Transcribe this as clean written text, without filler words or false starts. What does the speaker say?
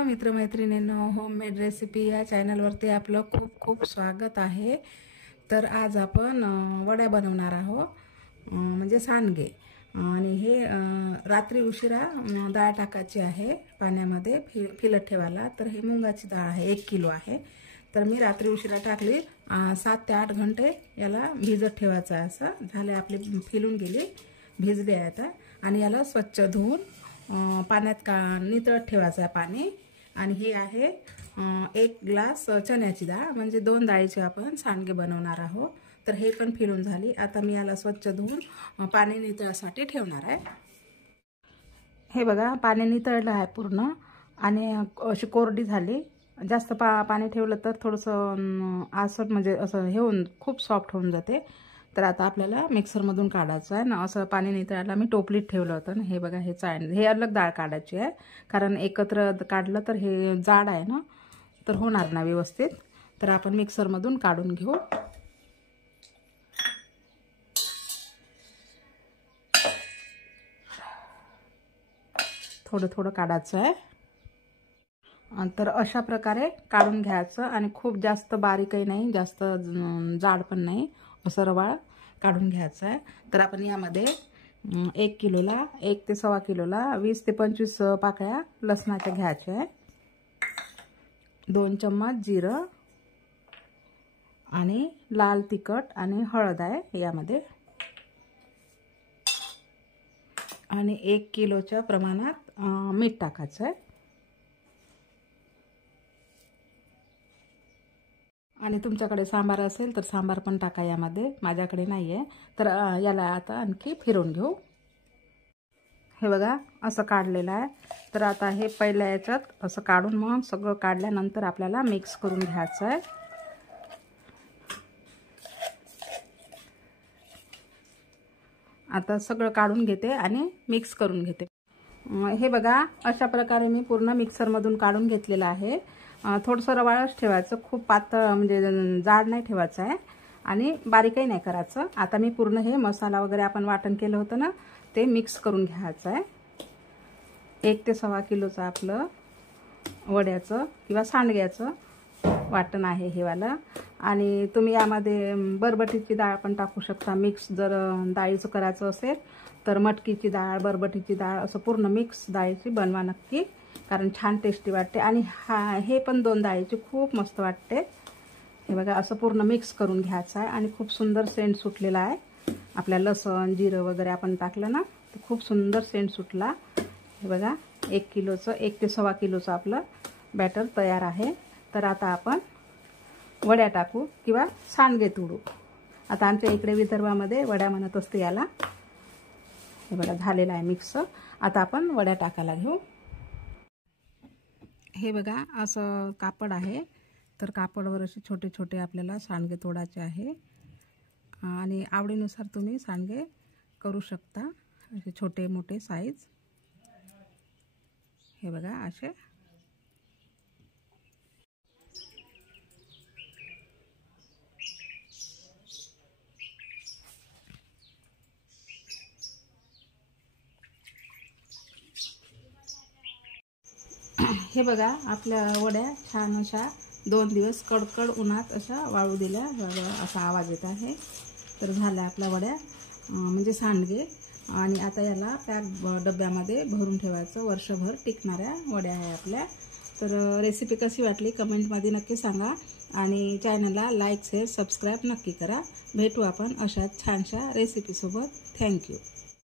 Hello मित्रमैत्रिणींनो, homemade recipe या चॅनलवरती आपलं खूप खूप स्वागत आहे। तर आज आपण वड्या बनवणार आहोत, म्हणजे सांडगे। आणि हे रात्री उशिरा डाळ टाकायची आहे पाण्यामध्ये फिलत ठेवायला। तर ही मुंगाची डाळ आहे, 1 किलो आहे। तर मी रात्री उशिरा टाकली, 7 ते 8 घंटे याला भिजत ठेवायचं आहे। असं झाले, आपली फिलून गेली, भिजली आहे आता। आणि याला स्वच्छ धुवून पाण्यात नितळत ठेवायचं आहे पाणी। आणि हे आहे 1 ग्लास चण्याची डाळ, म्हणजे 2 डाळीचे आपण सांडगे बनवणार आहोत। तर हे पण फिरून झाली। आता मी याला स्वच्छ धुवून पाणी नितळासाठी ठेवणार आहे। हे बघा, पाणी नितळलं आहे पूर्ण आणि अशी कोरडी झाली। जास्त पाणी ठेवलं तर थोडंसं आसट, म्हणजे असं हे होऊन खूप सॉफ्ट होऊन जाते। तर आता आपल्याला मिक्सरमधून काढायचं आहे ना। असं पाणी नितळायला मी टोपलीत ठेवलं होतं ना। हे बघा, हे अलग डाळ काढायची आहे, कारण एकत्र काढलं तर हे जाड आहे ना, तर होणार ना व्यवस्थित। तर आपण मिक्सरमधून काढून घेऊ। थोडं थोडं काढायचं आहे। तर अशा प्रकारे काढून घ्यायचं, आणि खूप जास्त बारीकही नाही, जास्त जाड पण नाही, असं रवाळ काढून घ्यायचं आहे। तर आपण यामध्ये 1 किलोला 1 ते 1.25 किलोला 20 ते 25 पाकळ्या लसणाच्या घ्यायच्या आहे। 2 चम्मच जिरं आणि लाल तिखट आणि हळद आहे यामध्ये। आणि 1 किलोच्या प्रमाणात मीठ टाकायचं आहे। आणि तुमच्याकडे सांबार असेल तर सांबार पण टाका यामध्ये, माझ्याकडे नाही आहे। तर याला आता आणखी फिरवून घेऊ। हे बघा, असं काढलेलं आहे। तर आता हे पहिल्या याच्यात असं काढून मग सगळं काढल्यानंतर आपल्याला मिक्स करून घ्यायचं आहे। आता सगळं काढून घेते आणि मिक्स करून घेते। हे बघा, अशा प्रकारे मी पूर्ण मिक्सरमधून काढून घेतलेलं आहे। थोडंसं रवाळच ठेवायचं, खूप पातळ म्हणजे जाड नाही ठेवायचं आहे, आणि बारीकही नाही करायचं। आता मी पूर्ण हे मसाला वगैरे आपण वाटण केलं होतं ना, ते मिक्स करून घ्यायचं आहे। 1 ते 1.25 किलोचं आपलं वड्याचं किंवा सांडग्याचं वाटण आहे हे वालं। आणि तुम्ही यामध्ये बरबटीची डाळ पण टाकू शकता मिक्स, जर डाळीचं करायचं असेल तर मटकीची डाळ, बरबटीची डाळ, असं पूर्ण मिक्स डाळीची बनवा नक्की, कारण छान टेस्टी वाटते। आणि हे पण 2 डाळीची खूप मस्त वाटते। हे बघा, असं पूर्ण मिक्स करून घ्यायचं आहे, आणि खूप सुंदर सेंट सुटलेला आहे। आपल्या लसण जिरं वगैरे आपण टाकलं ना, तर खूप सुंदर सेंट सुटला। हे बघा, 1 किलोचं 1 ते 1.25 किलोचं आपलं बॅटर तयार आहे। तर आता आपण वड्या टाकू किंवा सांडगे तोडू। आता आमच्या इकडे विदर्भामध्ये वड्या म्हणत असते याला। हे बघा, झालेलं आहे मिक्स। आता आपण वड्या टाकायला घेऊ। हे बघा, असं कापड आहे। तर कापडवर असे छोटे छोटे आपल्याला सांडगे तोडायचे आहे, आणि आवडीनुसार तुम्ही सांडगे करू शकता, असे छोटे मोठे साईज। हे बघा, असे हे बघा, आपल्या वड्या छान अशा 2 दिवस कडकड उन्हात अशा वाळू दिल्या, असा आवाज येत आहे। तर झाल्या आपल्या वड्या, म्हणजे सांडगे। आणि आता याला पॅक डब्यामध्ये भरून ठेवायचं, वर्षभर टिकणाऱ्या वड्या आहे आपल्या। तर रेसिपी कशी वाटली कमेंटमध्ये नक्की सांगा, आणि चॅनलला लाईक शेअर सबस्क्राईब नक्की करा। भेटू आपण अशाच छानशा रेसिपीसोबत। थँक्यू।